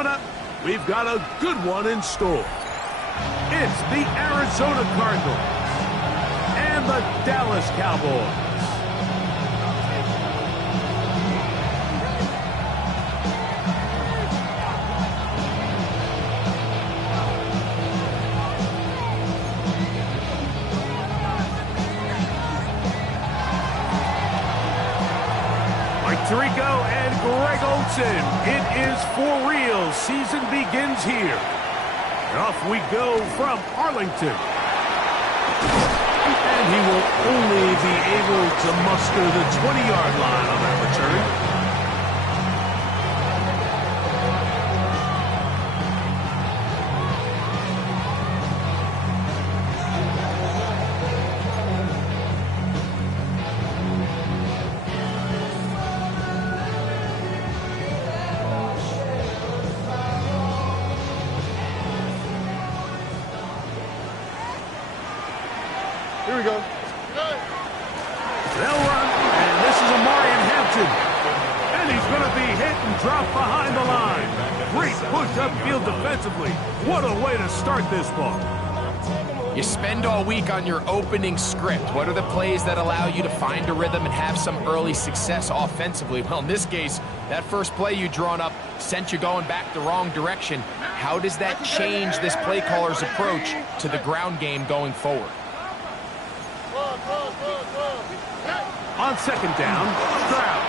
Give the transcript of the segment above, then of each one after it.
Coming up, we've got a good one in store. It's the Arizona Cardinals and the Dallas Cowboys. Tirico and Greg Olsen. It is for real. Season begins here. And off we go from Arlington. And he will only be able to muster the 20-yard line on that return. Here we go. They'll run, and this is Amarian Hampton. And he's going to be hit and dropped behind the line. Great push upfield defensively. What a way to start this ball. You spend all week on your opening script. What are the plays that allow you to find a rhythm and have some early success offensively? Well, in this case, that first play you drawn up sent you going back the wrong direction. How does that change this play caller's approach to the ground game going forward? On second down, Stroud.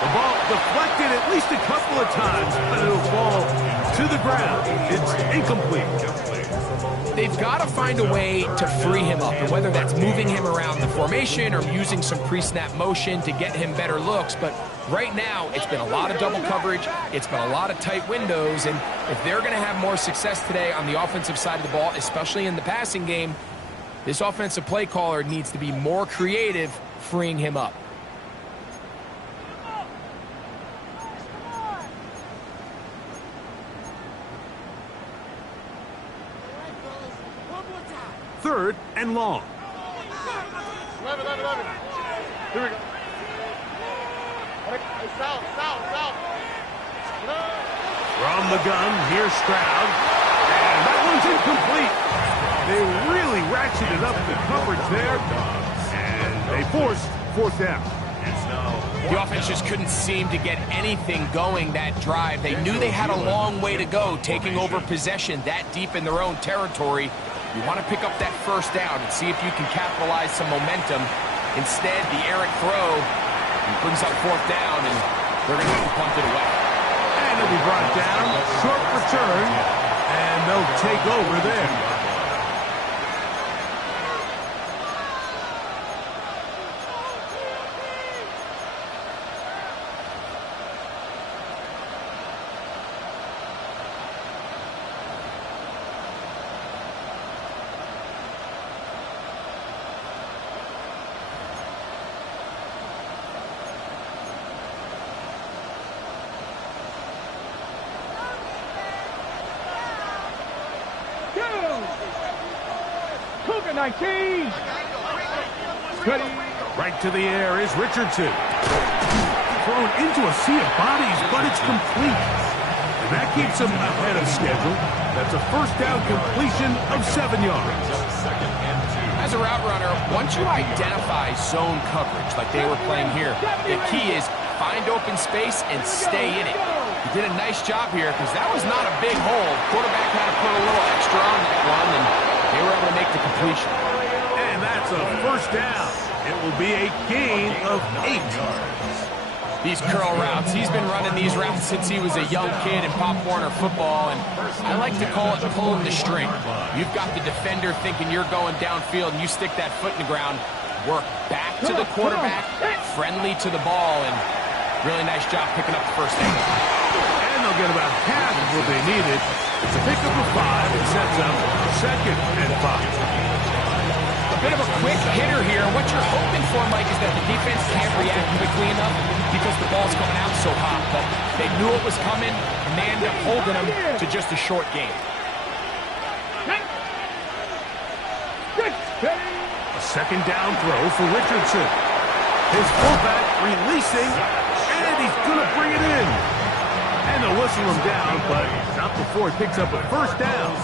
The ball deflected at least a couple of times, but it'll fall to the ground. It's incomplete. They've got to find a way to free him up, and whether that's moving him around the formation or using some pre-snap motion to get him better looks. But right now, it's been a lot of double coverage. It's been a lot of tight windows, and if they're going to have more success today on the offensive side of the ball, especially in the passing game, this offensive play caller needs to be more creative freeing him up. Third and long. 11. Here we go. South. From the gun, here's Stroud. And that one's incomplete. They really ratcheted up the coverage there. And they forced fourth down. The offense just couldn't seem to get anything going that drive. They knew they had a long way to go, taking over possession that deep in their own territory. You want to pick up that first down and see if you can capitalize some momentum. Instead, the errant throw brings up fourth down, and they're going to have to punt it away. And it'll be brought down, short return, and they'll take over there. Cougar 19. Ready. Right to the air is Richardson. Thrown into a sea of bodies, but it's complete. And that keeps him ahead of schedule. That's a first down completion of 7 yards. As a route runner, once you identify zone coverage like they were playing here, the key is find open space and stay in it. He did a nice job here because that was not a big hole. Quarterback had to put a little extra on that one, and they were able to make the completion. And that's a first down. It will be a gain of 8. These curl routes, he's been running these routes since he was a young kid in Pop Warner football, and I like to call it pulling the string. You've got the defender thinking you're going downfield, and you stick that foot in the ground, work back to the quarterback, friendly to the ball, and really nice job picking up the first down. And they'll get about half of what they needed. It's a pickup of 5. It sets up second and 5. A bit of a quick hitter here. What you're hoping for, Mike, is that the defense can't react quickly enough because the ball's coming out so hot. But they knew it was coming, and they ended up holding them to just a short game. A second down throw for Richardson. His fullback releasing, and he's going to bring it in. And And they'll whistle him down, but not before he picks up a first down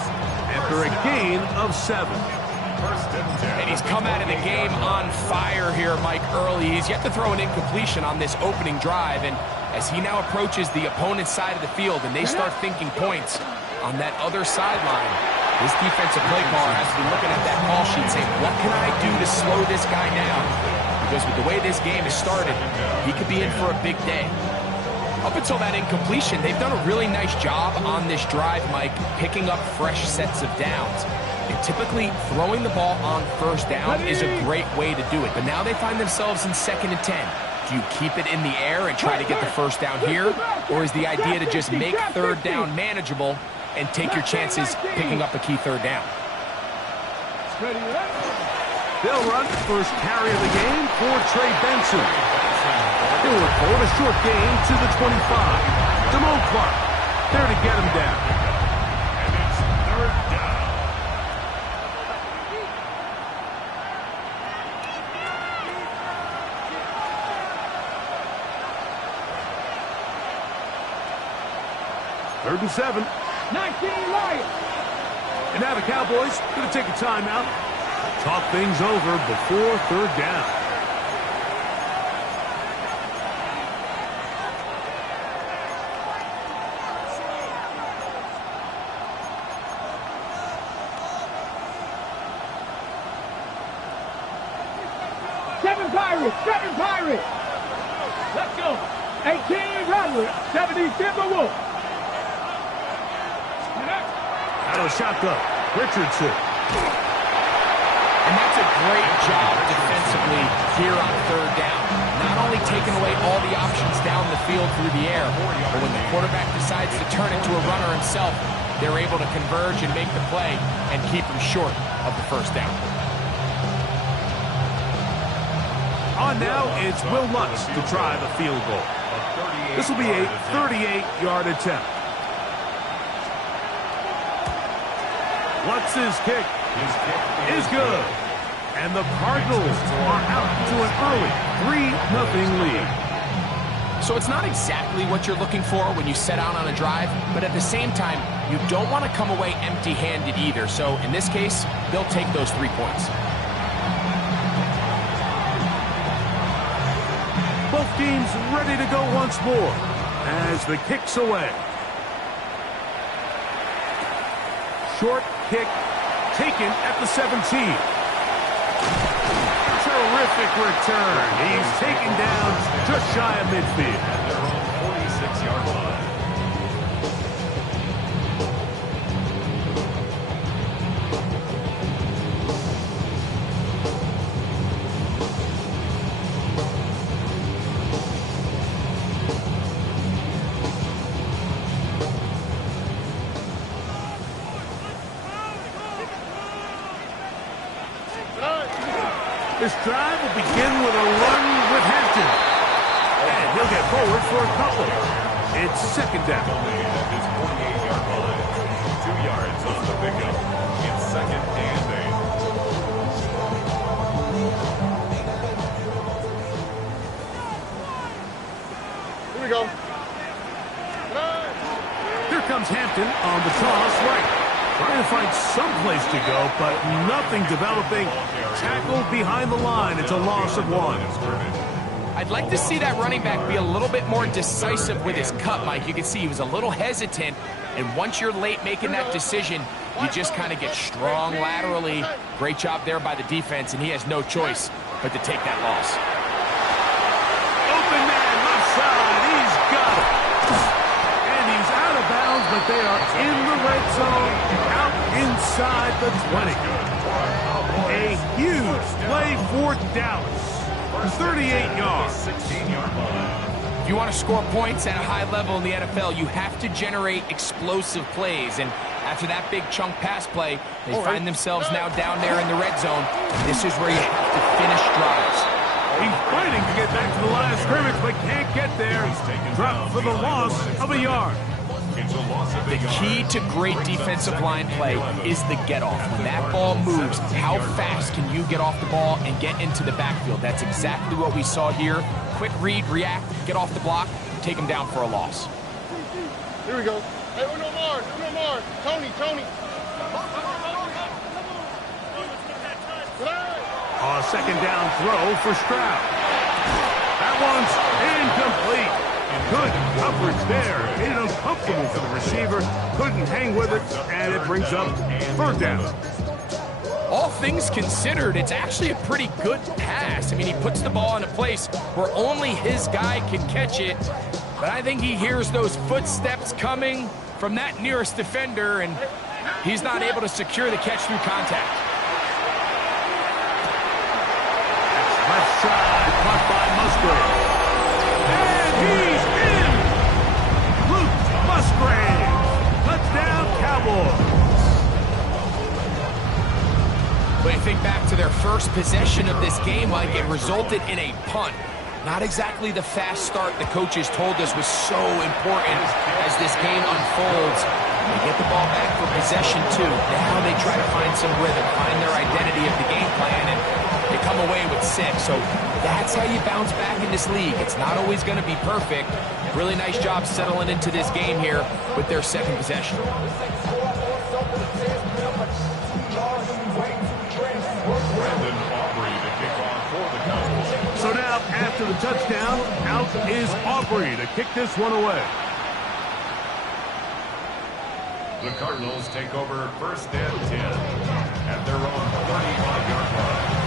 after a gain of 7. And he's come out of the game on fire here, Mike, early. He's yet to throw an incompletion on this opening drive, and as he now approaches the opponent's side of the field and they start thinking points on that other sideline, this defensive play caller has to be looking at that call sheet saying, what can I do to slow this guy down? Because with the way this game has started, he could be in for a big day. Up until that incompletion, they've done a really nice job on this drive, Mike, picking up fresh sets of downs. And typically, throwing the ball on first down is a great way to do it. But now they find themselves in 2nd and 10. Do you keep it in the air and try to get the first down here? Or is the idea to just make 3rd down manageable and take your chances picking up a key 3rd down? They'll run first carry of the game for Trey Benson. He'll record a short gain to the 25. Damone Clark there to get him down. And it's 3rd down. Third and 7. 19 Lions. And now the Cowboys going to take a timeout. Talk things over before 3rd down. Seven Pirates. Let's go. 18 Rattlers. 70 Timberwolves. Out of shotgun, Richardson. And that's a great job defensively here on 3rd down. Not only taking away all the options down the field through the air, but when the quarterback decides to turn into a runner himself, they're able to converge and make the play and keep him short of the first down. On now, it's Will Lutz to try the field goal. This will be a 38-yard attempt. Lutz's kick is good. And the Cardinals are out to an early 3-0 lead. So it's not exactly what you're looking for when you set out on a drive, but at the same time, you don't want to come away empty-handed either. So in this case, they'll take those 3 points. Both teams ready to go once more as the kick's away. Short kick taken at the 17. Terrific return. He's taken down just shy of midfield. At their own 46-yard line. This drive will begin with a run with Hampton. And he'll get forward for a couple. It's 2nd down. At his 48-yard line. 2 yards on the pickup. It's 2nd and 8. Here we go. Here comes Hampton on the toss right. Trying to find some place to go, but nothing developing. Tackled behind the line. It's a loss of 1. I'd like to see that running back be a little bit more decisive with his cut, Mike. You can see he was a little hesitant, and once you're late making that decision, you just kind of get strong laterally. Great job there by the defense, and he has no choice but to take that loss. Open man, left side. He's got it. And he's out of bounds, but they are in the red zone, out inside the 20. A huge play for Dallas. 38 yards. 16-yard line. If you want to score points at a high level in the NFL, you have to generate explosive plays. And after that big chunk pass play, they find themselves now down there in the red zone. This is where you have to finish drives. He's fighting to get back to the line of scrimmage, but can't get there. Dropped for the loss of a yard. The key to great defensive line play is the get-off. When that ball moves, how fast can you get off the ball and get into the backfield? That's exactly what we saw here. Quick read, react, get off the block, take him down for a loss. Here we go. Hey, Uno Mars. Tony. Second down throw for Stroud. That one's incomplete. Good coverage there. Made it uncomfortable for the receiver. Couldn't hang with it, and it brings up third down. All things considered, it's actually a pretty good pass. I mean, he puts the ball in a place where only his guy can catch it. But I think he hears those footsteps coming from that nearest defender, and he's not able to secure the catch through contact. Left side, caught by Musgrave. And he's in! Luke Musgrave! Touchdown, Cowboys! But you think back to their first possession of this game, Mike, it resulted in a punt. Not exactly the fast start the coaches told us was so important as this game unfolds. They get the ball back for possession two. Now they try to find some rhythm, find their identity of the game plan, and they come away with 6. So that's how you bounce back in this league. It's not always going to be perfect. Really nice job settling into this game here with their second possession. Brandon Aubrey to kick off for the Cowboys. So now, after the touchdown, out is Aubrey to kick this one away. The Cardinals take over first and 10 at their own 35-yard line.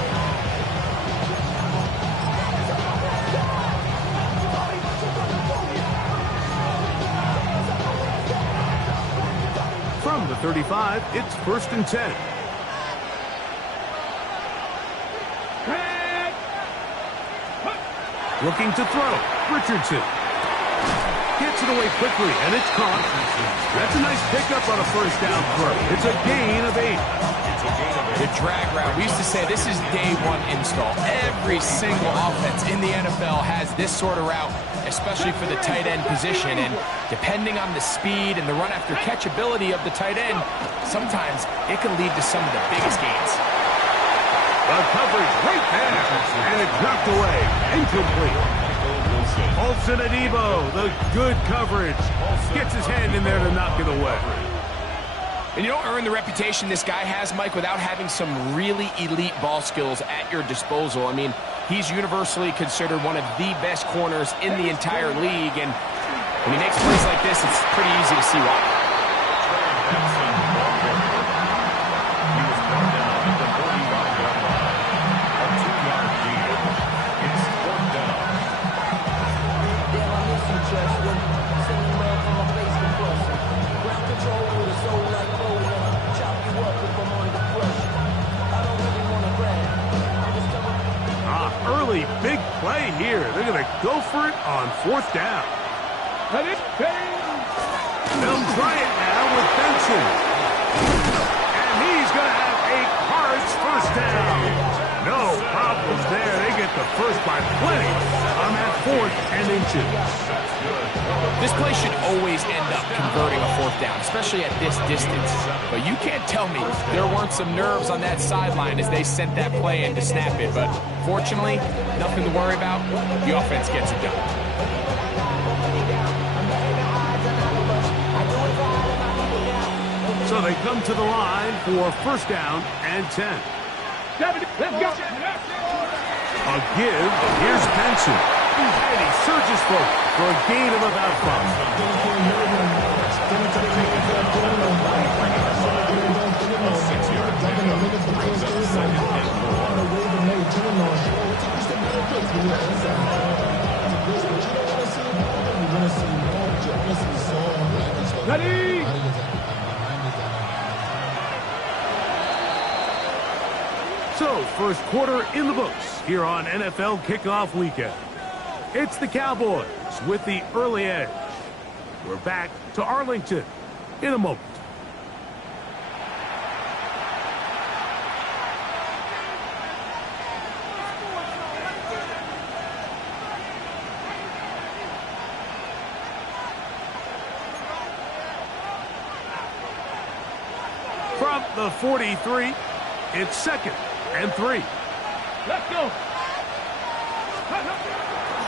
From the 35, it's first and 10. Looking to throw. Richardson. Gets it away quickly, and it's caught. That's a nice pickup on a first down throw. It's a gain of 8. The drag route. We used to say this is day one install. Every single offense in the NFL has this sort of route, especially for the tight end position. And depending on the speed and the run after catch ability of the tight end, sometimes it can lead to some of the biggest gains. The coverage right there, and it's knocked away. Incomplete. Olsen Adebo, the good coverage. Gets his hand in there to knock it away. And you don't earn the reputation this guy has, Mike, without having some really elite ball skills at your disposal. I mean, he's universally considered one of the best corners in the entire league, and when he makes plays like this, it's pretty easy to see why. Big play here. They're going to go for it on fourth down. They'll try it now with Benson. And he's going to have a Cards first down. No problems there. They get the first by plenty on that 4th and inches. This play should always end up converting a fourth down, especially at this distance. But you can't tell me there weren't some nerves on that sideline as they sent that play in to snap it. But fortunately, nothing to worry about. The offense gets it done. So they come to the line for first down and 10. Let's go. A give. Here's Benson. And he surges forward for a gain of about 5. Ready? So, first quarter in the books here on NFL Kickoff Weekend. It's the Cowboys with the early edge. We're back to Arlington in a moment. From the 43, it's second and 3. Let's go.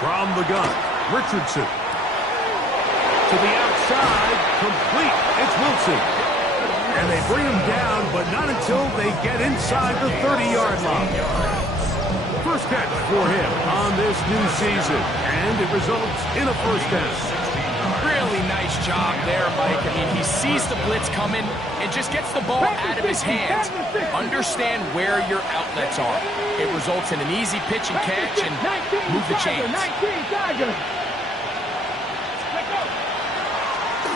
From the gun, Richardson. To the outside. inside, complete. It's Wilson. And they bring him down, but not until they get inside the 30-yard line. First catch for him on this new season, and it results in a first down. Really nice job there, Mike. I mean, he sees the blitz coming and just gets the ball out of his hands. Understand where your outlets are. It results in an easy pitch and catch and move the chains.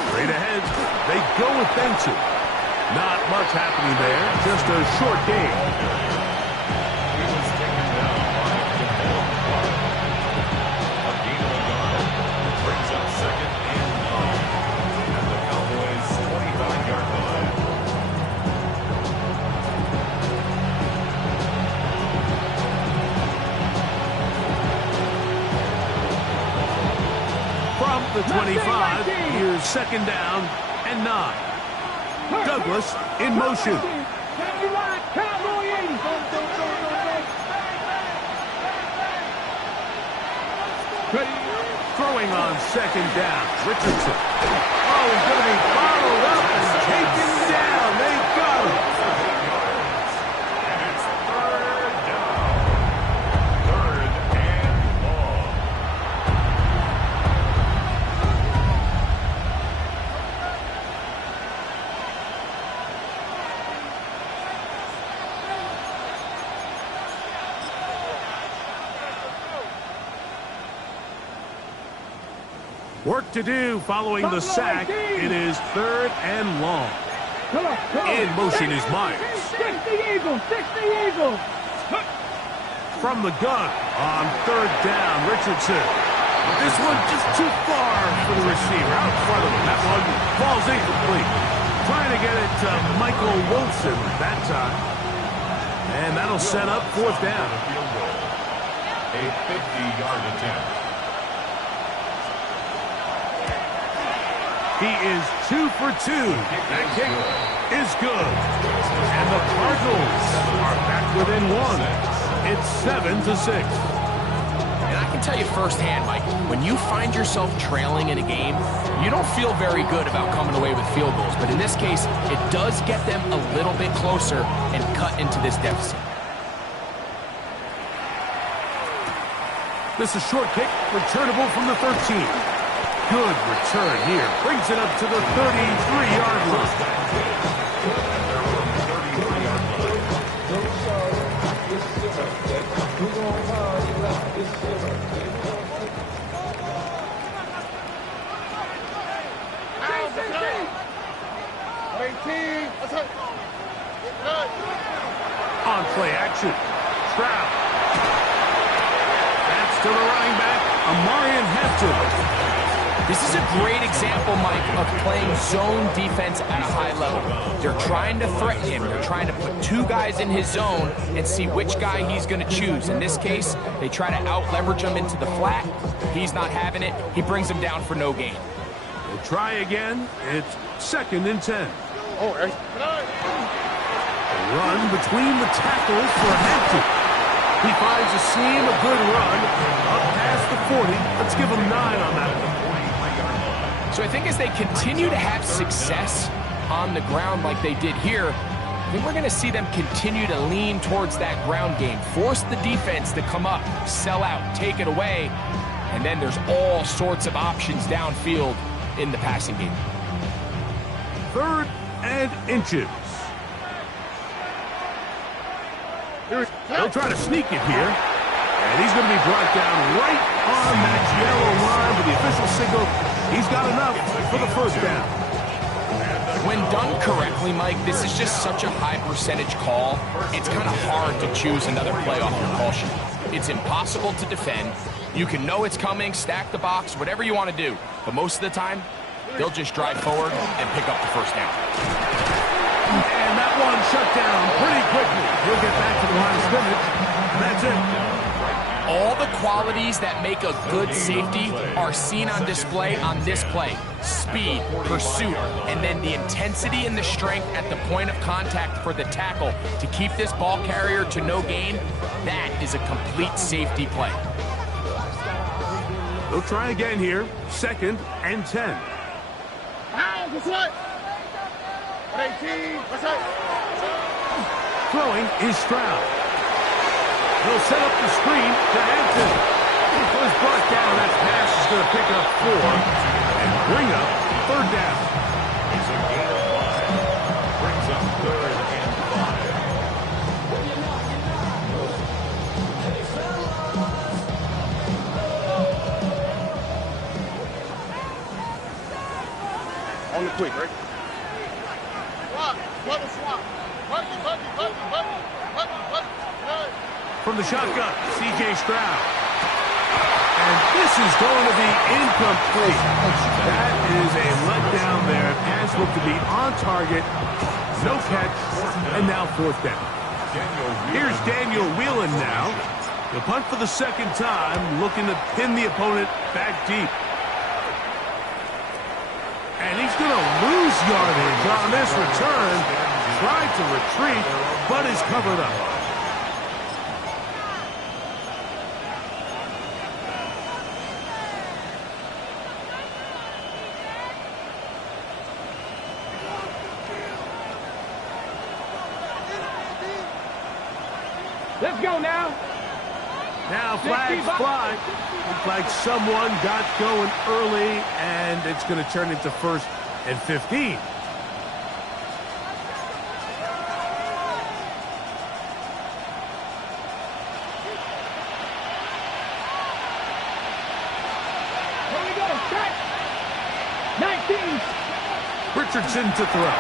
Straight ahead, they go with Benson. Not much happening there, just a short game. He was taken down by Jamal Clark. A gain of a yard brings up 2nd and 9 at the Cowboys' 25-yard line. From the 25, here's 2nd down and 9. Douglas in motion. Throwing on 2nd down, Richardson. Oh, he's going to be followed up and taken down. They got him. And it's 3rd down. 3rd and long. Work to do following the sack. It is 3rd and long. In motion is Myers. 60 Eagles. From the gun on 3rd down, Richardson. This one just too far for the receiver. Out in front of him. That one falls incomplete. Trying to get it to Michael Wilson that time. And that'll set up 4th down. Field goal. A 50-yard attempt. He is 2 for 2. That kick is good. And the Cardinals are back within 1. It's 7-6. And I can tell you firsthand, Mike, when you find yourself trailing in a game, you don't feel very good about coming away with field goals. But in this case, it does get them a little bit closer and cut into this deficit. This is short kick, returnable from the 13. Good return here. Brings it up to the 33-yard line. On play action. Stroud. That's to the running back, Amarian Hampton. This is a great example, Mike, of playing zone defense at a high level. They're trying to threaten him. They're trying to put 2 guys in his zone and see which guy he's going to choose. In this case, they try to out-leverage him into the flat. He's not having it. He brings him down for no gain. We'll try again. It's 2nd and 10. Oh, A run between the tackles for Hampton. He finds a seam, a good run, up past the 40. Let's give him 9 on that one. So I think as they continue to have success on the ground like they did here, I think we're going to see them continue to lean towards that ground game, force the defense to come up, sell out, take it away, and then there's all sorts of options downfield in the passing game. 3rd and inches. They'll try to sneak it here. And he's going to be brought down right on that yellow line with the official signal. He's got enough for the 1st down. When done correctly, Mike, this is just such a high percentage call. It's kind of hard to choose another play off your call sheet. It's impossible to defend. You can know it's coming, stack the box, whatever you want to do. But most of the time, they'll just drive forward and pick up the 1st down. And that one shut down pretty quickly. He'll get back to the line of scrimmage, and that's it. All the qualities that make a good safety are seen on display on this play. Speed, pursuit, and then the intensity and the strength at the point of contact for the tackle to keep this ball carrier to no gain. That is a complete safety play. They'll try again here. 2nd and 10. Throwing is Stroud. He'll set up the screen to Hampton. It was brought down. That pass is going to pick up 4 and bring up 3rd down. It's a gain of 5. Brings up 3rd and 5. On the quick, right? From the shotgun, C.J. Stroud. And this is going to be incomplete. That is a letdown there. Pass looked to be on target. No catch. And now 4th down. Here's Daniel Whelan now. The punt for the 2nd time, looking to pin the opponent back deep. And he's going to lose yardage on this return. Tried to retreat, but is covered up. Let's go now. Now flags fly. Looks like someone got going early, and it's going to turn into 1st and 15. Here we go. Set. 19. Richardson to throw.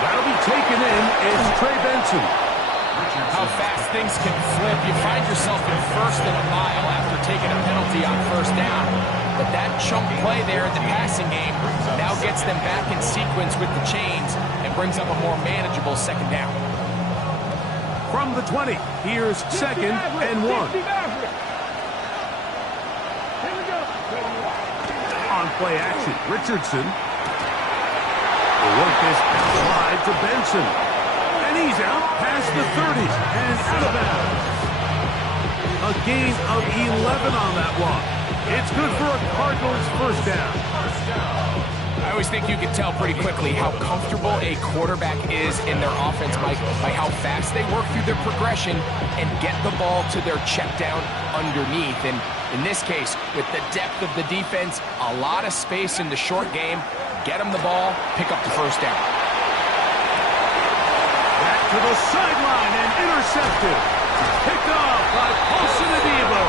That'll be taken in. It's Trey Benson. How fast things can flip. You find yourself in 1st and a mile after taking a penalty on 1st down. But that chunk play there in the passing game now gets them back in sequence with the chains and brings up a more manageable 2nd down. From the 20, here's 2nd and 1. Here we go. On play action, Richardson will work this outside to Benson. And he's out past the 30 and out of bounds. A gain of 11 on that one. It's good for a Cardinals 1st down. I always think you can tell pretty quickly how comfortable a quarterback is in their offense, Mike, by how fast they work through their progression and get the ball to their check down underneath. And in this case, with the depth of the defense, a lot of space in the short game, get them the ball, pick up the 1st down. To the sideline and intercepted. Picked off by Paulson Adebo.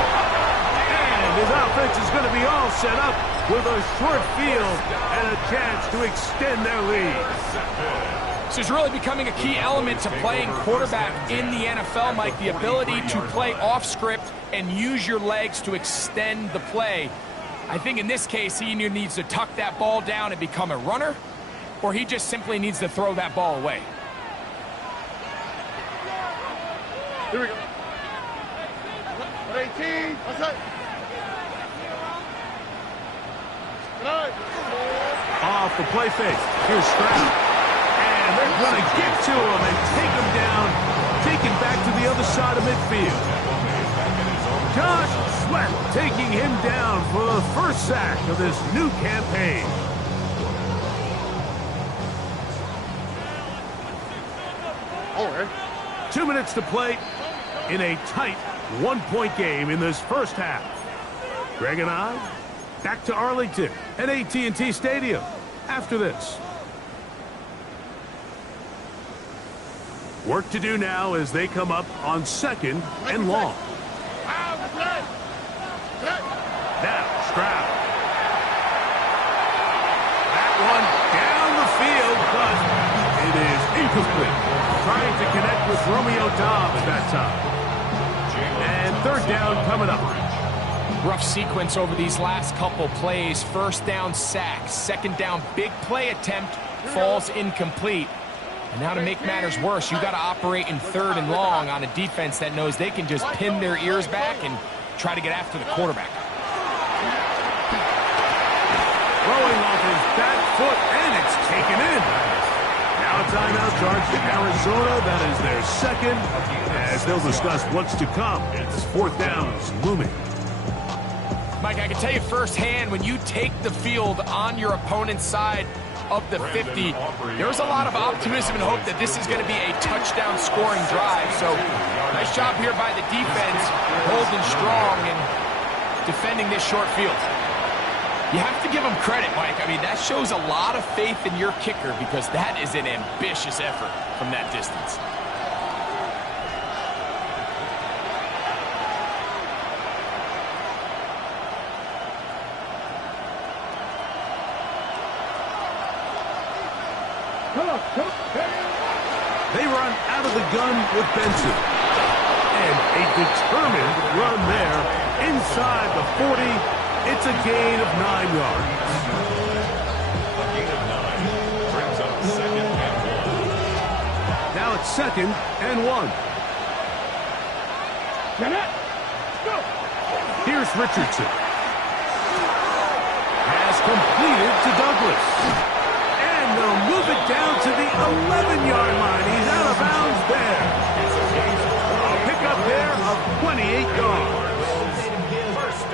And his offense is going to be all set up with a short field and a chance to extend their lead. This is really becoming a key element to playing quarterback in the NFL, Mike, the ability to play off script and use your legs to extend the play. I think in this case, he either needs to tuck that ball down and become a runner, or he just simply needs to throw that ball away. Here we go. 18. What's that? Off the play fake. Here's Stroud. And they're going to get to him and take him down. Taken back to the other side of midfield. Josh Sweat taking him down for the 1st sack of this new campaign. All right. 2 minutes to play in a tight 1-point game in this 1st half. Greg and I back to Arlington at AT&T Stadium after this. Work to do now as they come up on 2nd and long. Now Stroud. That one down the field, but it is incomplete. Trying to connect with Romeo Doubs that time. And 3rd down coming up. Rough sequence over these last couple plays. 1st down sack. 2nd down big play attempt falls incomplete. And now to make matters worse, you got to operate in 3rd and long on a defense that knows they can just pin their ears back and try to get after the quarterback. Throwing off his back foot, and it's taken in. Now a timeout charge to Arizona. That is their 2nd, as they'll discuss what's to come. It's 4th down is looming. Mike, I can tell you firsthand, when you take the field on your opponent's side, of the 50. There's a lot of optimism and hope that this is going to be a touchdown scoring drive. So nice job here by the defense, holding strong and defending this short field. You have to give them credit, Mike. I mean, that shows a lot of faith in your kicker because that is an ambitious effort from that distance. They run out of the gun with Benson. And a determined run there inside the 40. It's a gain of 9 yards. A gain of 9 brings up 2nd and 1. Now it's 2nd and 1. Go. Here's Richardson. Has completed to Douglas. And they'll move it down to the 11-yard line. He's out of bounds there. A pickup there of 28 yards.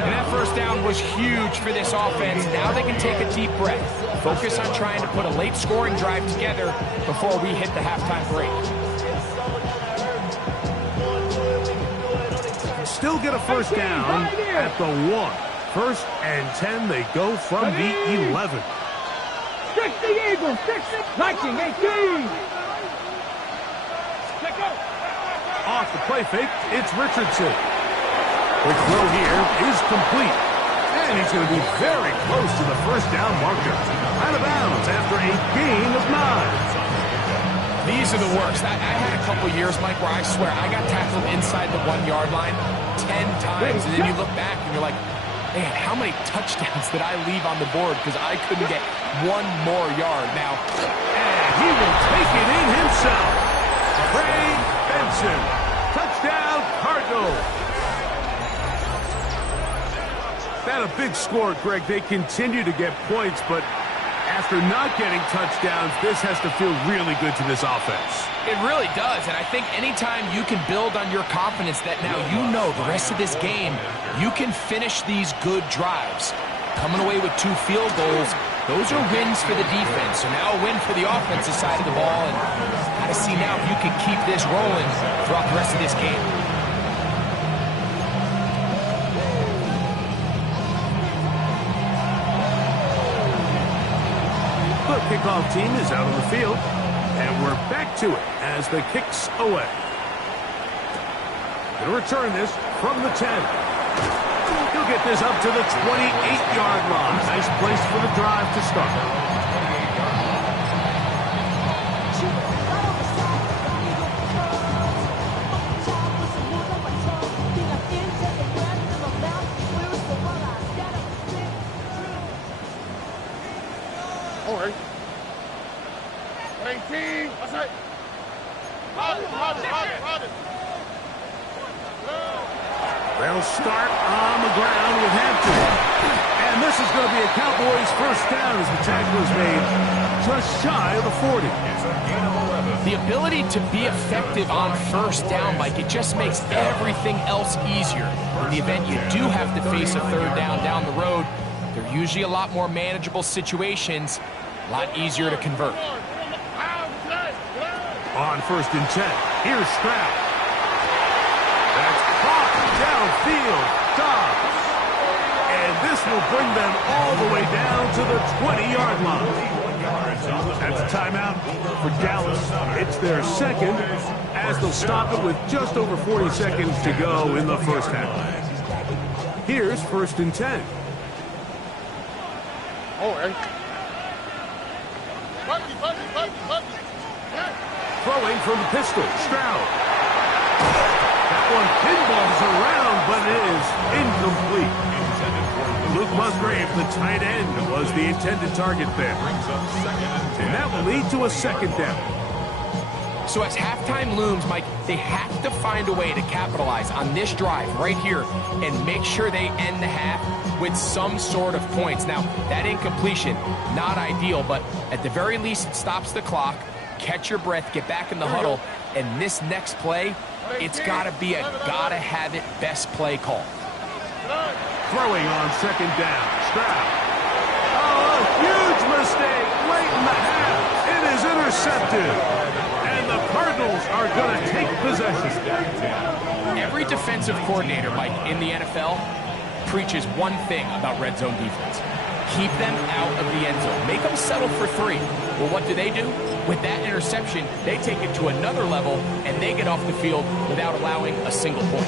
And that first down was huge for this offense. Now they can take a deep breath. Focus on trying to put a late scoring drive together before we hit the halftime break. Still get a first down at the 1. 1st and 10, they go from the 11. 60 Eagles, 60, 19, 18. Off the play fake, it's Richardson. Quick throw here is complete. And he's going to be very close to the first down marker. Out of bounds after a gain of 9. These are the worst. I had a couple years, Mike, where I swear I got tackled inside the 1-yard line 10 times. And then you look back and you're like, man, how many touchdowns did I leave on the board because I couldn't get one more yard. Now, and he will take it in himself. Trey Benson. Touchdown, Cardinals. That a big score, Greg. They continue to get points, but after not getting touchdowns, this has to feel really good to this offense. It really does, and I think anytime you can build on your confidence that now you know the rest of this game, you can finish these good drives. Coming away with 2 field goals, those are wins for the defense. So now a win for the offensive side of the ball, and got to see now if you can keep this rolling throughout the rest of this game. The kickoff team is out on the field, and we're back to it as the kick's away. Going to return this from the 10. He'll get this up to the 28-yard line. Nice place for the drive to start. Alright. 19. What's that? Run it. They'll start on the ground with Hampton. And this is going to be a Cowboys first down as the tackle is made just shy of the 40. It's a gain of 11. The ability to be effective on first down, Mike, it just makes everything else easier. In the event you do have to face a third down the road, they're usually a lot more manageable situations, a lot easier to convert. On 1st and 10, here's Stroud. That's caught downfield. Dobbs. And this will bring them all the way down to the 20-yard line. That's a timeout for Dallas. It's their second as they'll stop it with just over 40 seconds to go in the first half. Here's 1st and 10. Alright. Throwing from the pistol, Stroud. That one pinballs around, but it is incomplete. Luke Musgrave, the tight end, was the intended target there. And that will lead to a second down. So as halftime looms, Mike, they have to find a way to capitalize on this drive right here and make sure they end the half with some sort of points. Now, that incompletion, not ideal, but at the very least, it stops the clock. Catch your breath, get back in the huddle, and this next play, it's got to be a gotta-have-it best play call. Throwing on 2nd down, Stroud. Oh, a huge mistake. late in the half. It is intercepted. And the Cardinals are going to take possession. Every defensive coordinator, Mike, in the NFL preaches one thing about red zone defense. Keep them out of the end zone. Make them settle for 3. Well, what do? With that interception, they take it to another level, and they get off the field without allowing a single point.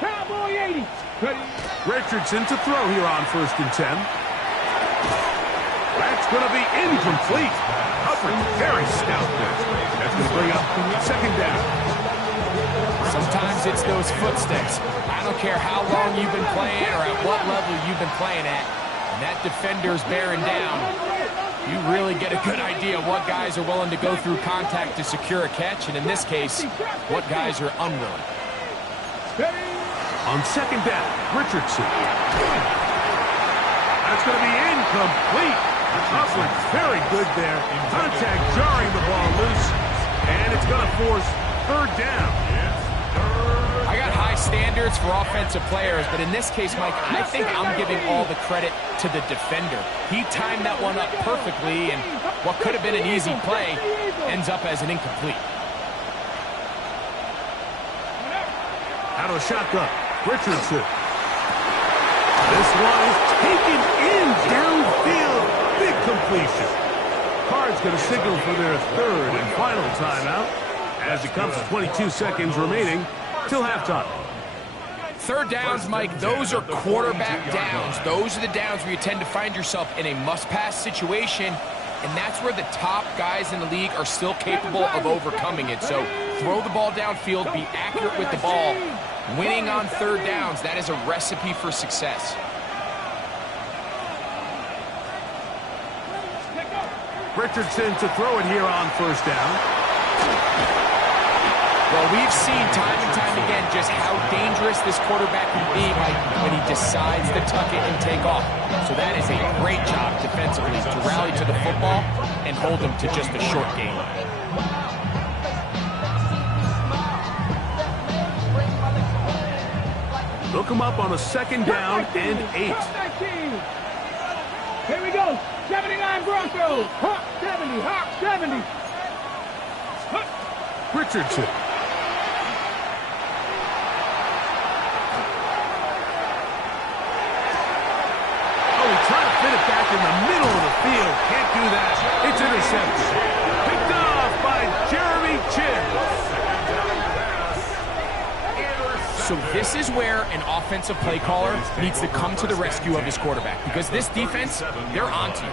Cowboy 80. Richardson to throw here on 1st and 10. That's going to be incomplete. Hubbard very stout there. That's going to bring up 2nd down. Sometimes it's those footsteps. I don't care how long you've been playing or at what level you've been playing at. And that defender's bearing down. You really get a good idea of what guys are willing to go through contact to secure a catch, and in this case, what guys are unwilling. On 2nd down, Richardson. That's going to be incomplete. Hubbard very good there. Contact jarring the ball loose, and it's going to force 3rd down. I got high standards for offensive players, but in this case, Mike, I think I'm giving all the credit to the defender. He timed that one up perfectly, and what could have been an easy play ends up as an incomplete. Out of shotgun, Richardson. This one is taken in downfield. Big completion. Cards going to signal for their 3rd and final timeout as it comes to 22 seconds remaining till halftime. 3rd downs, Mike, those are quarterback downs. Those are the downs where you tend to find yourself in a must-pass situation, and that's where the top guys in the league are still capable of overcoming it. So throw the ball downfield, be accurate with the ball. Winning on 3rd downs, that is a recipe for success. Richardson to throw it here on 1st down. Well, we've seen time and time again just how dangerous this quarterback can be, Mike, when he decides to tuck it and take off. So that is a great job defensively to rally to the football and hold him to just a short gain. Look him up on a 2nd down and 8. Here we go. 79 Broncos. Hawk 70. Hawk 70. Richardson. Oh, he tried to fit it back in the middle of the field. Can't do that. It's intercepted. Picked off by Jeremy Chinn. So this is where an offensive play caller needs to come to the rescue of his quarterback, because this defense, they're onto you.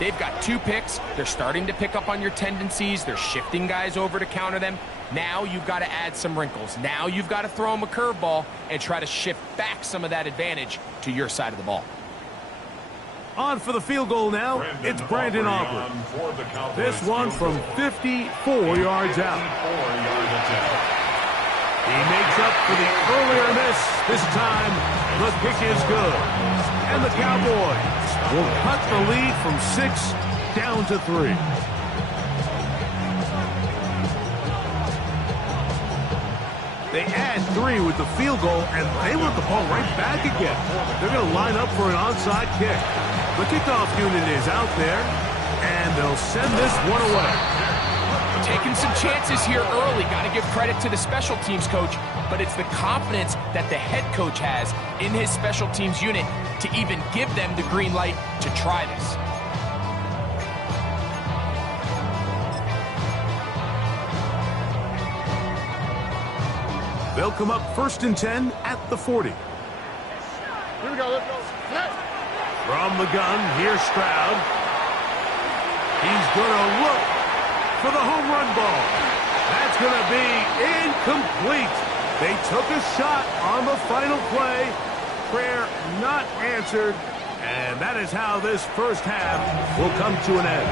They've got 2 picks. They're starting to pick up on your tendencies. They're shifting guys over to counter them. Now you've got to add some wrinkles. Now you've got to throw them a curveball and try to shift back some of that advantage to your side of the ball. On for the field goal now, it's Brandon Aubrey. This one from 54 yards out. He makes up for the earlier miss. This time, the kick is good. And the Cowboys will cut the lead from 6 down to 3. They add 3 with the field goal, and they want the ball right back again. They're going to line up for an onside kick. The kickoff unit is out there, and they'll send this one away. Taking some chances here early. Got to give credit to the special teams coach, but it's the confidence that the head coach has in his special teams unit to even give them the green light to try this. They'll come up 1st and 10 at the 40. Here we go. Let's go. From the gun, here's Stroud. He's going to look for the home run ball. That's going to be incomplete. They took a shot on the final play. Prayer not answered. And that is how this first half will come to an end.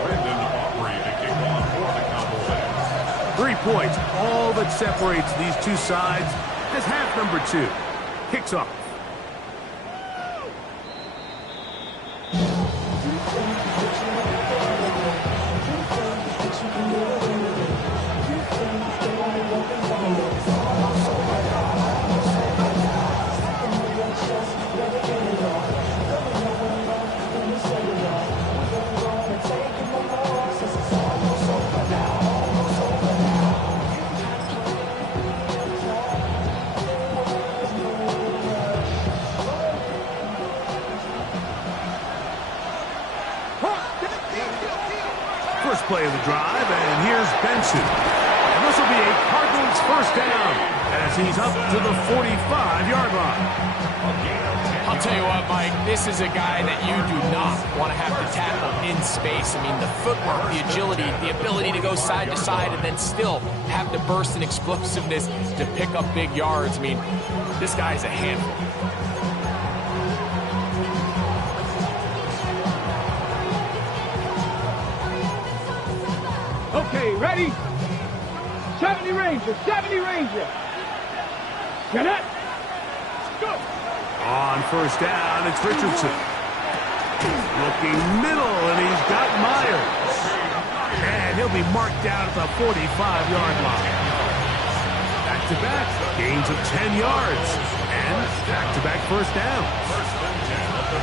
Brandon Aubrey to kick off for the Cowboys. 3 points, all that separates these two sides as half number 2. kicks off. First play of the drive, and here's Benson. And this will be a Cardinals first down as he's up to the 45-yard line. I'll tell you what, Mike, this is a guy that you do not want to have to tackle in space. I mean, the footwork, the agility, the ability to go side to side and then still have the burst and explosiveness to pick up big yards. I mean, this guy's a handful. Okay, ready? 70 Ranger, 70 Ranger. Get up. Go. On first down, it's Richardson. Looking middle, and he's got Myers. And he'll be marked down at the 45-yard line. Back-to-back, gains of 10 yards. And back-to-back first downs.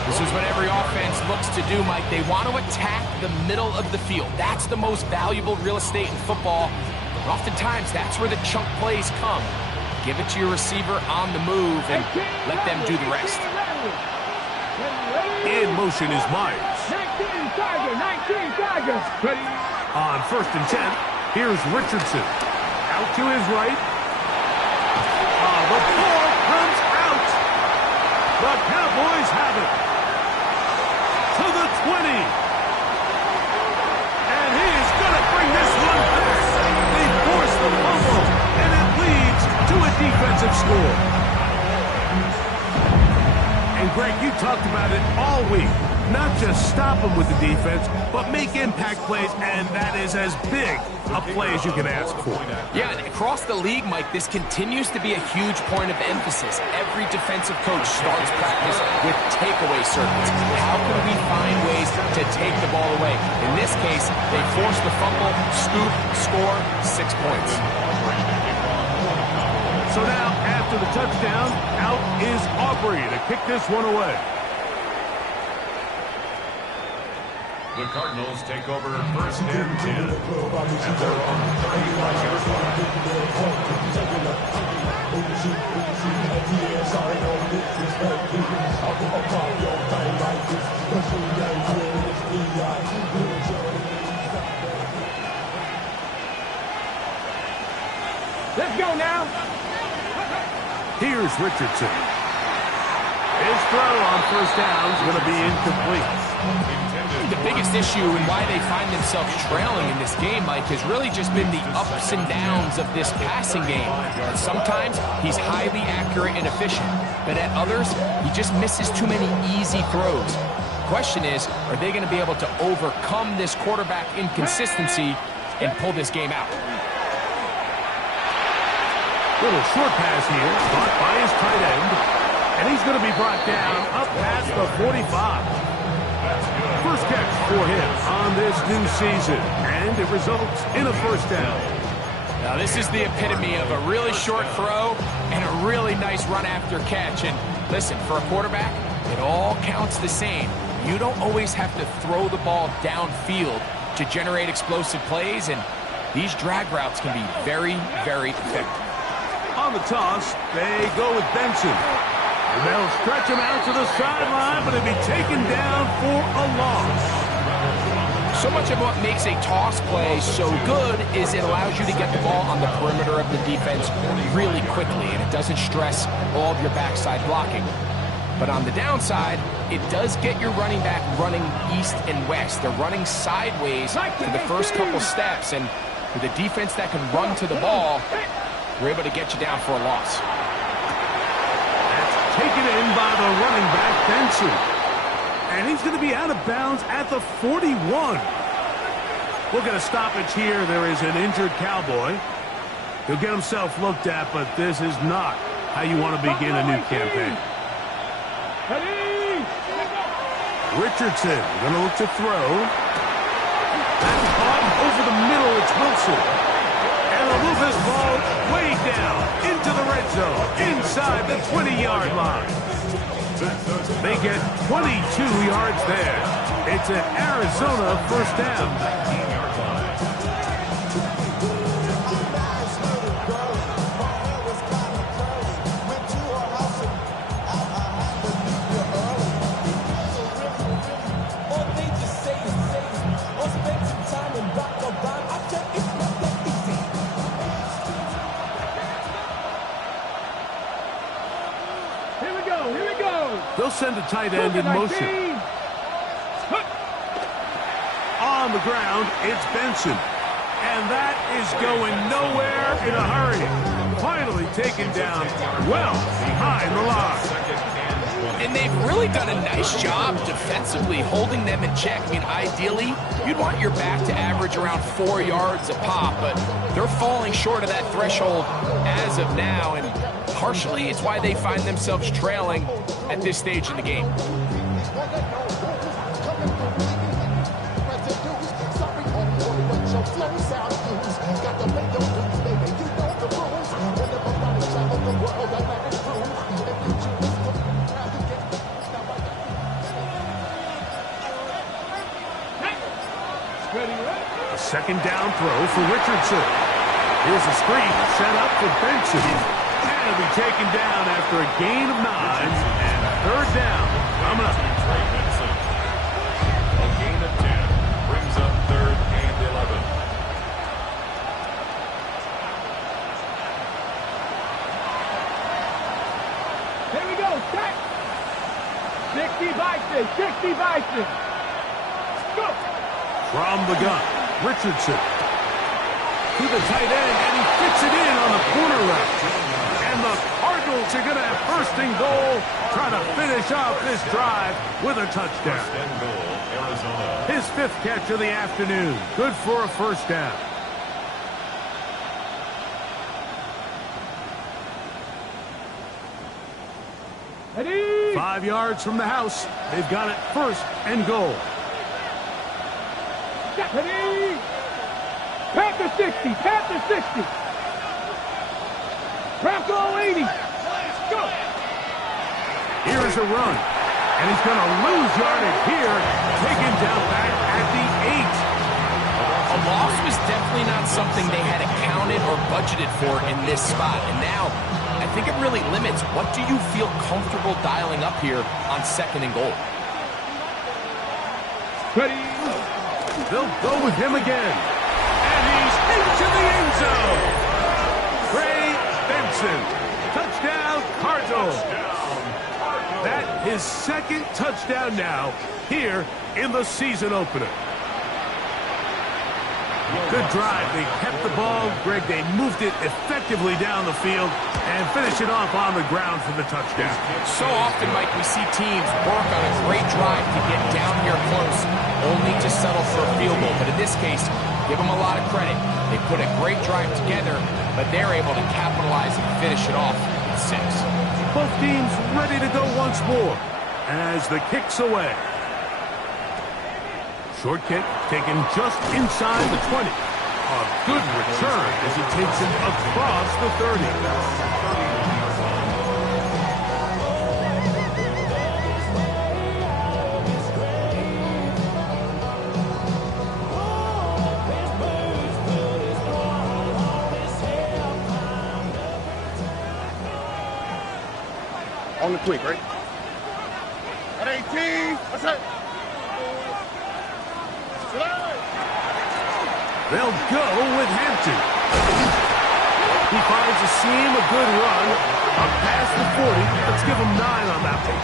This is what every offense looks to do, Mike. They want to attack the middle of the field. That's the most valuable real estate in football. And oftentimes, that's where the chunk plays come. Give it to your receiver on the move and let them do the rest. In motion is Myers. 19 Tiger. Ready? On first and 10, here's Richardson. Out to his right. The ball comes out. The Cowboys have it. To the 20. And he's going to bring this one back. They force the fumble, and it leads to a defensive score. And Greg, you talked about it all week. Not just stop them with the defense, but make impact plays, and that is as big a play as you can ask for. Yeah, and across the league, Mike, this continues to be a huge point of emphasis. Every defensive coach starts practice with takeaway circuits. How can we find ways to take the ball away? In this case, they force the fumble, scoop, score, 6 points. So now, after the touchdown, out is Aubrey to kick this one away. The Cardinals take over first and 10 at their own 35-yard Let's go now. Here's Richardson. His throw on first down is going to be incomplete. The biggest issue and why they find themselves trailing in this game, Mike, has really just been the ups and downs of this passing game. And sometimes he's highly accurate and efficient, but at others, he just misses too many easy throws. Question is, are they going to be able to overcome this quarterback inconsistency and pull this game out? Little short pass here, caught by his tight end, and he's going to be brought down up past the 45. First catch for him on this new season, and it results in a first down. Now, this is the epitome of a really short throw and a really nice run after catch. And listen, for a quarterback, it all counts the same. You don't always have to throw the ball downfield to generate explosive plays, and these drag routes can be very, very effective. On the toss, they go with Benson. And they'll stretch him out to the sideline, but he'll be taken down for a loss. So much of what makes a toss play so good is it allows you to get the ball on the perimeter of the defense really quickly, and it doesn't stress all of your backside blocking. But on the downside, it does get your running back running east and west. They're running sideways for the first couple steps, and with a defense that can run to the ball, we're able to get you down for a loss. Taken in by the running back, Benson. And he's going to be out of bounds at the 41. We'll get a stoppage here. There is an injured Cowboy. He'll get himself looked at, but this is not how you want to begin a new campaign. Richardson going to look to throw. That's caught over the middle. It's Wilson. And they'll move this ball way down into the red zone, inside the 20-yard line. They get 22 yards there. It's an Arizona first down. They'll send a tight end in motion. On the ground, it's Benson. And that is going nowhere in a hurry. Finally taken down well behind the line. And they've really done a nice job defensively holding them in check. I mean, ideally, you'd want your back to average around 4 yards a pop, but they're falling short of that threshold as of now. And partially, it's why they find themselves trailing at this stage in the game. A second down throw for Richardson. Here's a screen set up for Benson. And it'll be taken down after a gain of 9 and third down. Coming up. A gain of 10 brings up third and 11. Here we go, set. 60 Bison, 60 Bison. Go. From the gun, Richardson. To the tight end, and he fits it in on the corner route. And the Cardinals are going to have first and goal, trying to finish off this drive with a touchdown. First and goal, Arizona. His 5th catch of the afternoon. Good for a first down. Ready? 5 yards from the house. They've got it first and goal. Ready? Panther 60, Panther 60. Bronco 80. Go. Here's a run. And he's going to lose yardage here. Taken down back at the 8. A loss was definitely not something they had accounted or budgeted for in this spot. And now, I think it really limits what do you feel comfortable dialing up here on second and goal. Ready? They'll go with him again. And he's into the end zone. Trey Benson. Touchdown, Cardinals. That his second touchdown now here in the season opener. Good drive. They kept the ball. Greg, they moved it effectively down the field and finish it off on the ground for the touchdown. So often, Mike, we see teams work on a great drive to get down here close, only to settle for a field goal. But in this case, give them a lot of credit. They put a great drive together, but they're able to capitalize and finish it off with 6. Both teams ready to go once more as the kick's away. Short kick taken just inside the 20. A good return as he takes it across the 30. On the quick, right? At 18. What's that? They'll go with Hampton. He finds a seam, a good run, up past the 40. Let's give him 9 on that one.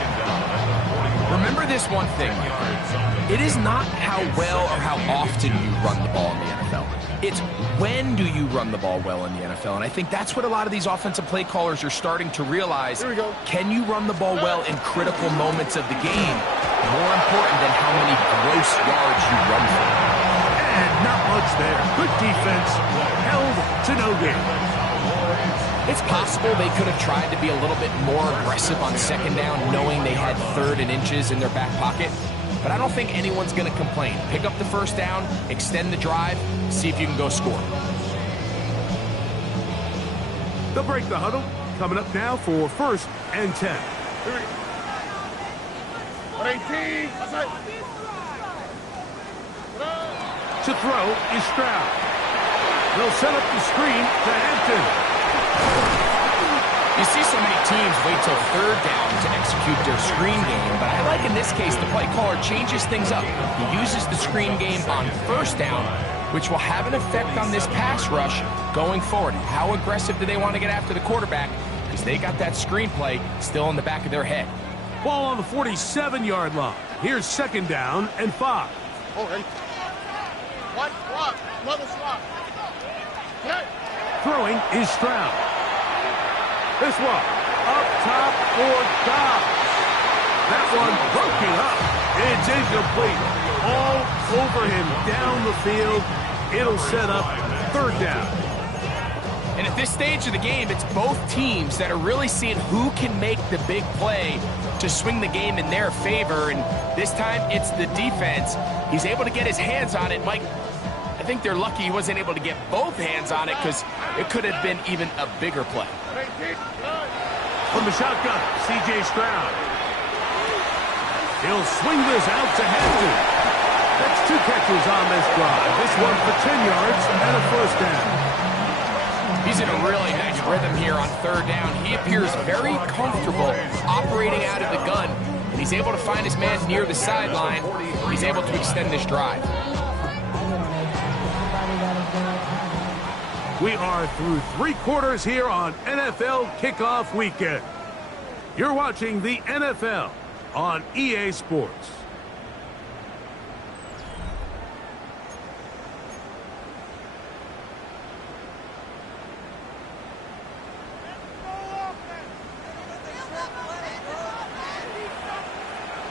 Remember this one thing. It is not how well or how often you run the ball in the NFL. It's when do you run the ball well in the NFL. And I think that's what a lot of these offensive play callers are starting to realize. Here we go. Can you run the ball well in critical moments of the game? More important than how many gross yards you run for. And not much there. Good defense. Held to no gain. It's possible they could have tried to be a little bit more aggressive on second down, knowing they had 3rd and inches in their back pocket. But I don't think anyone's going to complain. Pick up the first down, extend the drive, see if you can go score. They'll break the huddle. Coming up now for 1st and 10. 18. To throw is Stroud. They'll set up the screen to Hampton. You see so many teams wait till 3rd down to execute their screen game, but I like in this case the play caller changes things up. He uses the screen game on 1st down, which will have an effect on this pass rush going forward. How aggressive do they want to get after the quarterback? Because they got that screen play still in the back of their head. Ball on the 47-yard line. Here's 2nd down and 5. Oh, hey. One swap. Another swap. Okay. Throwing is Stroud. This one up top for Dobbs. That one broken up. It's incomplete. All over him down the field. It'll set up 3rd down. And at this stage of the game, it's both teams that are really seeing who can make the big play to swing the game in their favor. And this time, it's the defense. He's able to get his hands on it. Mike, I think they're lucky he wasn't able to get both hands on it because it could have been even a bigger play. From the shotgun, C.J. Stroud. He'll swing this out to Hampton. That's 2 catches on this drive. This one for 10 yards and a 1st down. He's in a really nice rhythm here on 3rd down. He appears very comfortable operating out of the gun, and he's able to find his man near the sideline. He's able to extend this drive. We are through 3 quarters here on NFL Kickoff Weekend. You're watching the NFL on EA Sports.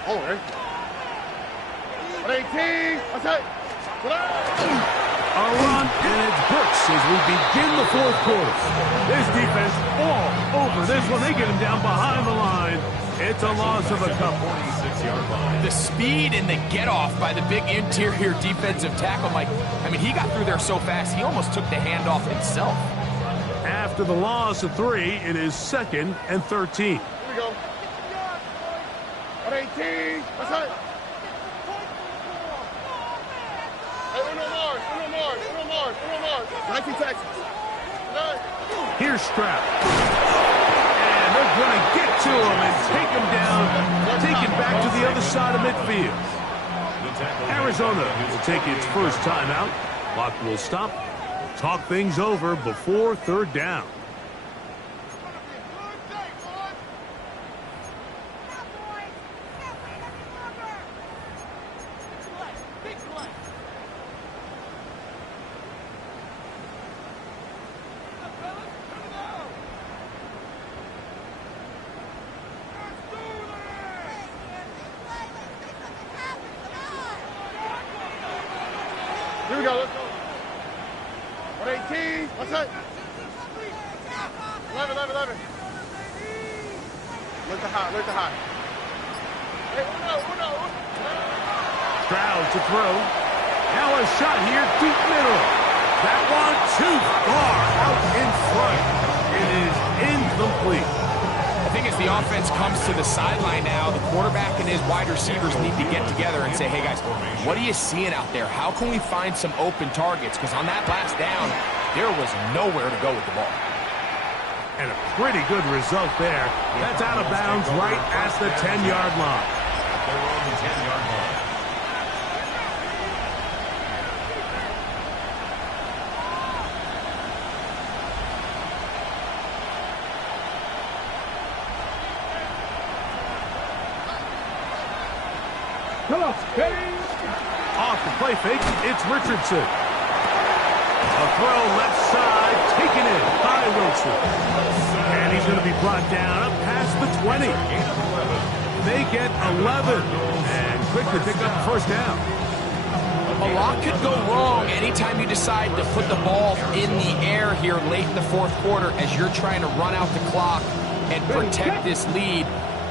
Oh, hey. 18. Okay. A run, and it's Brooks as we begin the 4th quarter. This defense all over this one. They get him down behind the line. It's a loss of a couple. 46-yard line. The speed and the get-off by the big interior defensive tackle, Mike. I mean, he got through there so fast, he almost took the handoff himself. After the loss of 3, it is 2nd and 13. Here we go. 18. Okay. Hey, Uno Mars. 19 Texas. Here's Stroud. And they're going to get to him and take him down, take it back to the other side of midfield. Arizona will take its first timeout. Clock will stop. Talk things over before 3rd down. Here we go. Let's go. 118. What's that? 11. Look the high. Hey, Uno. Stroud to throw. Now a shot here, deep middle. That one too far out in front. It is incomplete. I think as the offense comes to the sideline now, the quarterback and his wide receivers need to get together and say, hey guys, what are you seeing out there? How can we find some open targets? Because on that last down, there was nowhere to go with the ball. And a pretty good result there. That's out of bounds right at the 10-yard line. They're on the 10-yard line. Off the play fake, it's Richardson. A throw left side, taken in by Wilson. And he's going to be brought down up past the 20. They get 11 and quick to pick up the first down. A lot could go wrong anytime you decide to put the ball in the air here late in the fourth quarter as you're trying to run out the clock and protect this lead.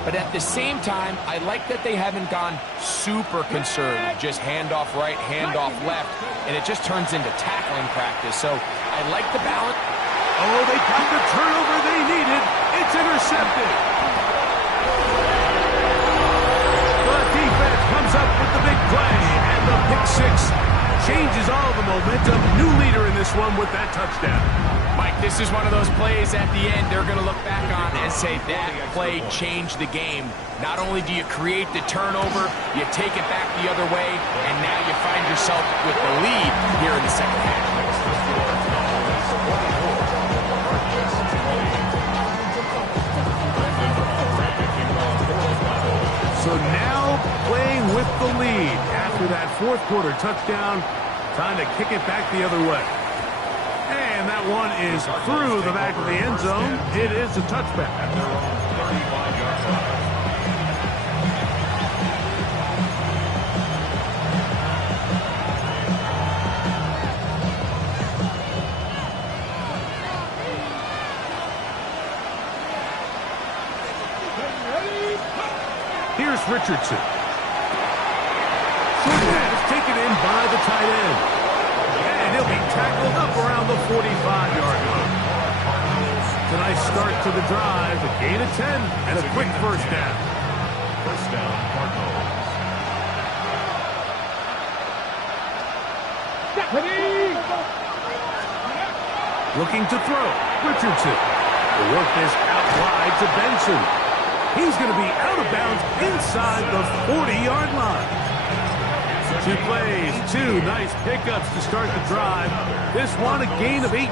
But at the same time, I like that they haven't gone super conservative, just handoff right, handoff left, and it just turns into tackling practice. So I like the balance. Oh, they got the turnover they needed. It's intercepted. The defense comes up with the big play, and the pick six changes all the momentum. New leader in this one with that touchdown. Mike, this is one of those plays at the end they're going to look back on and say that play changed the game. Not only do you create the turnover, you take it back the other way, and now you find yourself with the lead here in the second half. So now playing with the lead after that fourth quarter touchdown, time to kick it back the other way. And that one is through the back of the end zone. It is a touchback. At their own 35-yard line. Here's Richardson. Short pass taken in by the tight end. And he'll be tackled up around the 45-yard line. It's a nice start to the drive. A gain of 10 and a quick first down. First down, Cardinals. Looking to throw. Richardson will work this out wide to Benson. He's going to be out of bounds inside the 40-yard line. 2 plays, 2 nice pickups to start the drive. This one a gain of 18.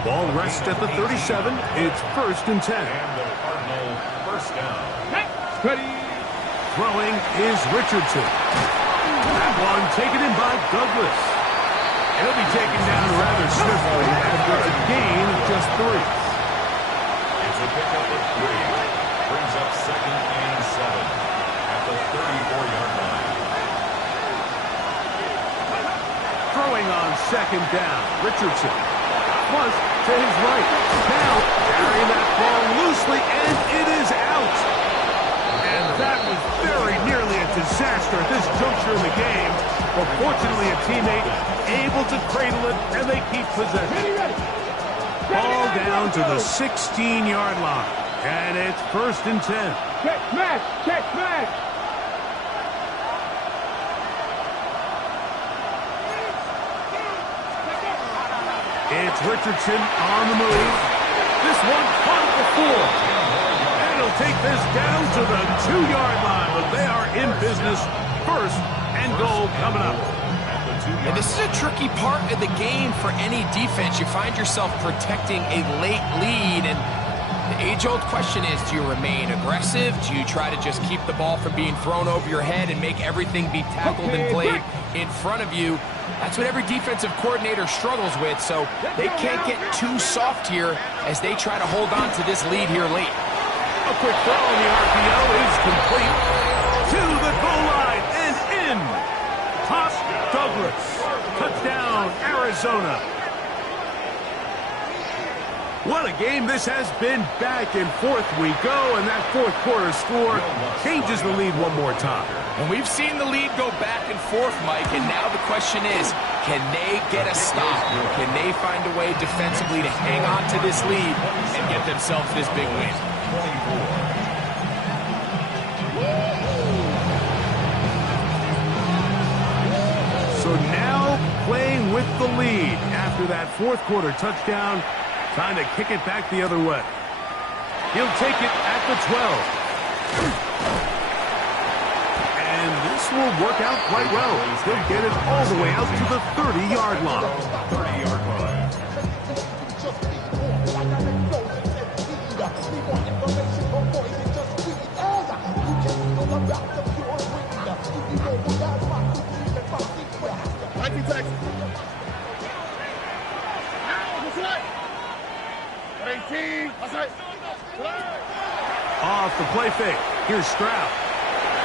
Ball rests at the 37. It's 1st and 10. And the Cardinal first down. Throwing is Richardson. That one taken in by Douglas. It'll be taken down rather swiftly after a gain of just 3. It's a pickup of 3. Brings up 2nd and 7 at the 34-yard line. Throwing on 2nd down, Richardson. Was to his right. Now carrying that ball loosely, and it is out. And that was very nearly a disaster at this juncture in the game. But fortunately, a teammate able to cradle it, and they keep possession. Ball down to the 16-yard line. And it's 1st and 10. Check smash! Check smash! It's Richardson on the move. This one caught at the 4. And he'll take this down to the 2-yard line. But they are in business. 1st and goal coming up. And this is a tricky part of the game for any defense. You find yourself protecting a late lead, and the age-old question is, do you remain aggressive? Do you try to just keep the ball from being thrown over your head and make everything be tackled and played in front of you? That's what every defensive coordinator struggles with, so they can't get too soft here as they try to hold on to this lead here late. A quick throw in the RPO is complete to the goal line and in. Toss Douglas. Touchdown, Arizona. What a game this has been. Back and forth we go, and that fourth quarter score changes the lead one more time. And we've seen the lead go back and forth, Mike, and now the question is, can they get a stop? Can they find a way defensively to hang on to this lead and get themselves this big win? 24. So now playing with the lead after that fourth quarter touchdown. Time to kick it back the other way. He'll take it at the 12. And this will work out quite well. He'll get it all the way out to the 30-yard line. 30-yard line. Off the play fake. Here's Stroud.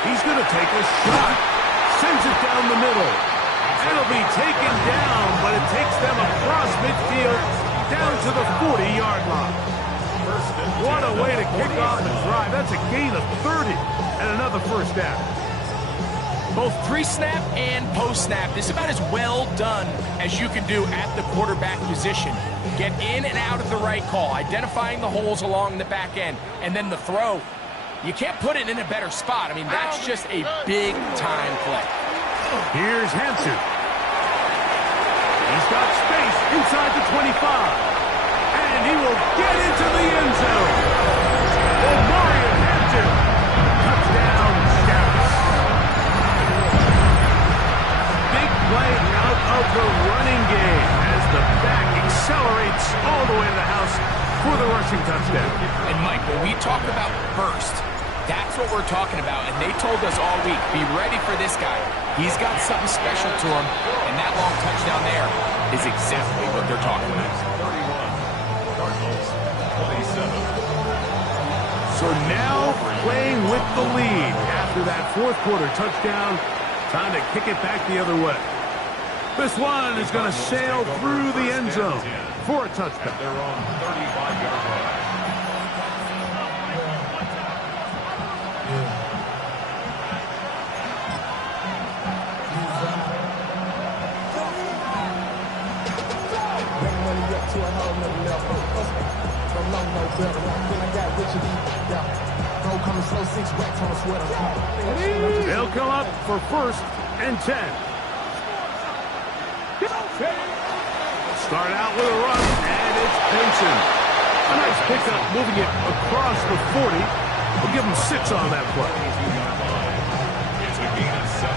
He's going to take a shot. Sends it down the middle. It'll be taken down, but it takes them across midfield down to the 40-yard line. What a way to kick off the drive. That's a gain of 30 and another first down. Both pre-snap and post-snap, this is about as well done as you can do at the quarterback position. Get in and out of the right call, identifying the holes along the back end, and then the throw. You can't put it in a better spot. I mean, that's just a big-time play. Here's Hampton. He's got space inside the 25. And he will get into the end zone. Omarion Hampton. Touchdown, Dallas. Big play out of the running game as the back accelerates all the way to the house for the rushing touchdown. And Mike, when we talk about burst, that's what we're talking about, and they told us all week, be ready for this guy. He's got something special to him, and that long touchdown there is exactly what they're talking about. 31, Cardinals 27. So now playing with the lead after that fourth quarter touchdown. Time to kick it back the other way. This one is going to sail through the end zone for a touchback. They're on 35-yard line. They'll come up for first and 10. Start out with a run, and it's Benson. A nice pickup, moving it across the 40. We'll give him 6 on that play. It's a gain of 7.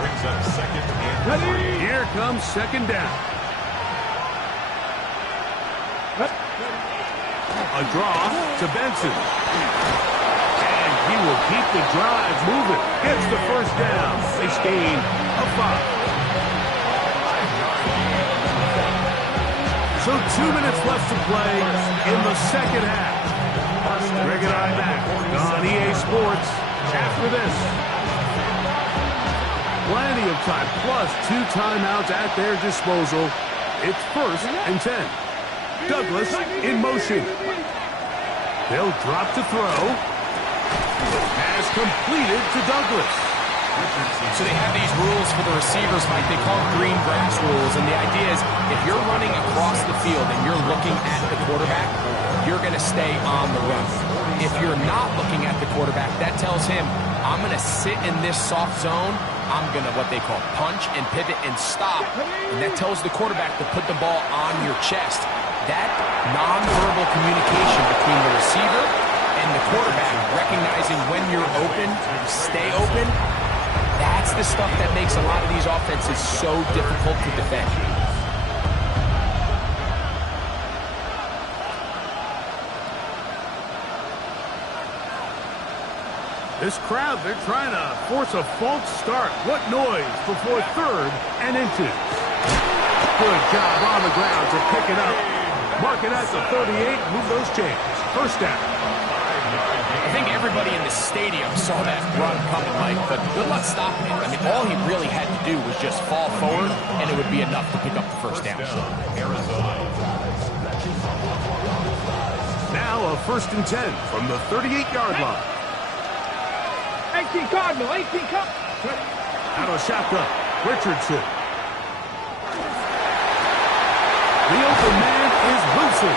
Brings up second and 3. Here comes second down. A draw to Benson. And he will keep the drive moving. Gets the first down. They gain of 5. So 2 minutes left to play in the second half. Greg and I back on EA Sports after this. Plenty of time, plus 2 timeouts at their disposal. It's first and 10. Douglas in motion. They'll drop to throw. Pass completed to Douglas. So they have these rules for the receivers, Mike. They call them green grass rules. And the idea is if you're running across the field and you're looking at the quarterback, you're going to stay on the run. If you're not looking at the quarterback, that tells him, I'm going to sit in this soft zone. I'm going to what they call punch and pivot and stop. And that tells the quarterback to put the ball on your chest. That nonverbal communication between the receiver and the quarterback, recognizing when you're open, stay open, that's the stuff that makes a lot of these offenses so difficult to defend. This crowd, they're trying to force a false start. What noise before third and into. Good job on the ground to pick it up. Mark it at the 38, move those chains. First down. I think everybody in the stadium saw that run coming, Mike, but good luck stopping it. I mean, all he really had to do was just fall forward, and it would be enough to pick up the first down. Now a first and 10 from the 38-yard line. 18 Cardinal, 18 Cardinal. Out of shotgun, Richardson. The open man is Wilson.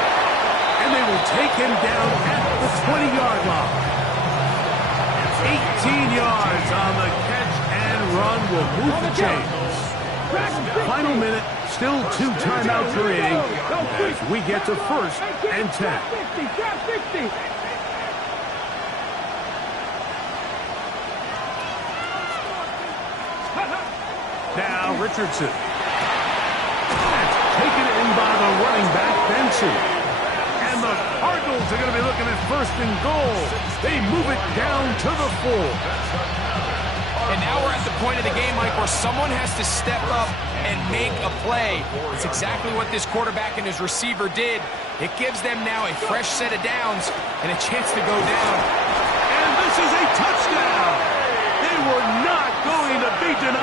And they will take him down at the 20-yard line. 18 yards on the catch and run will move the chains. Final minute, still 2 timeouts remaining as we get to first and 10. Now Richardson. That's taken in by the running back, Benson. And the Cardinals are going to be looking at first and goal. They move it down to the 4. And now we're at the point of the game, Mike, where someone has to step up and make a play. It's exactly what this quarterback and his receiver did. It gives them now a fresh set of downs and a chance to go down. And this is a touchdown. They were not going to be denied.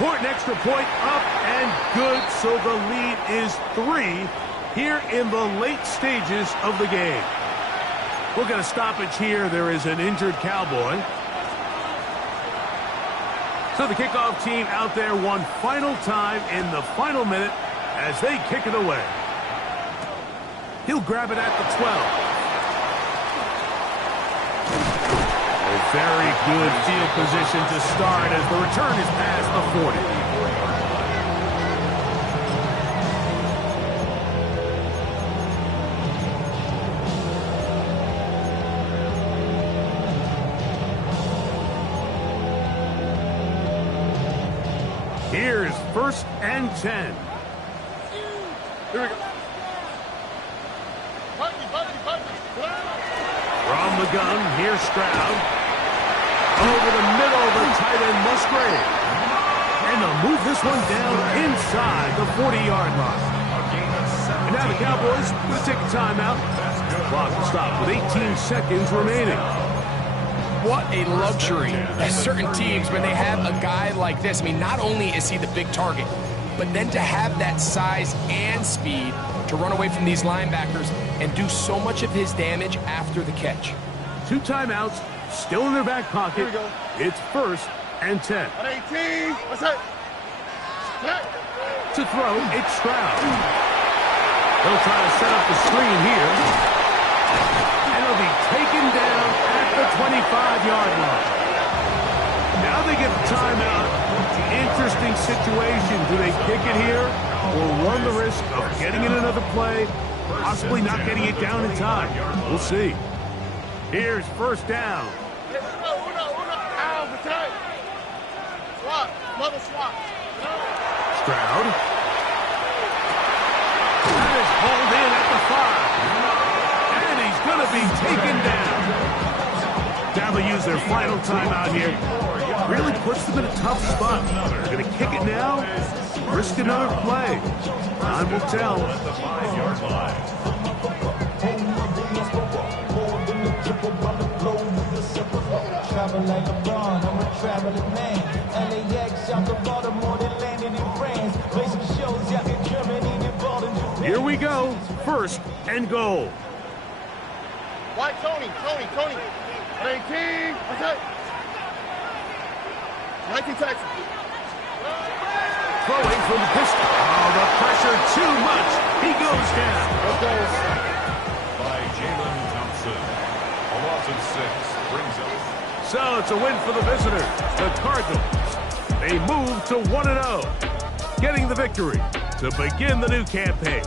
Important extra point up and good, so the lead is 3 here in the late stages of the game. We'll get a stoppage here. There is an injured Cowboy. So the kickoff team out there one final time in the final minute as they kick it away. He'll grab it at the 12. A very good field position to start as the return is past the 40. Here's 1st and 10. Here we go. From the gun, here's Stroud. Over the middle, the tight end Musgrave. And they'll move this one down inside the 40-yard line. And now the Cowboys going to take a timeout. Clock will stop with 18 seconds remaining. What a luxury. There's certain teams, when they have a guy like this, I mean, not only is he the big target, but then to have that size and speed to run away from these linebackers and do so much of his damage after the catch. 2 timeouts still in their back pocket. Here we go. It's 1st and 10. At 18. What's that? To throw, it's Stroud. They'll try to set up the screen here. And it'll be taken down at the 25-yard line. Now they get the timeout. Interesting situation. Do they kick it here or run the risk of getting in another play, possibly not getting it down in time? We'll see. Here's 1st down. Stroud. That is hauled in at the 5. And he's going to be taken down. Now they use their final timeout here. Really puts them in a tough spot. They're going to kick it now, risk another play. Time will tell. The 5-yard line. Here we go. 1st and goal. White Tony. At 18. What's that? 19 Texas. Throwing from the pistol. Oh, the pressure too much. He goes down. By Jalen Thompson. A loss of 6 brings up. So it's a win for the visitors, the Cardinals. They move to 1-0, getting the victory to begin the new campaign.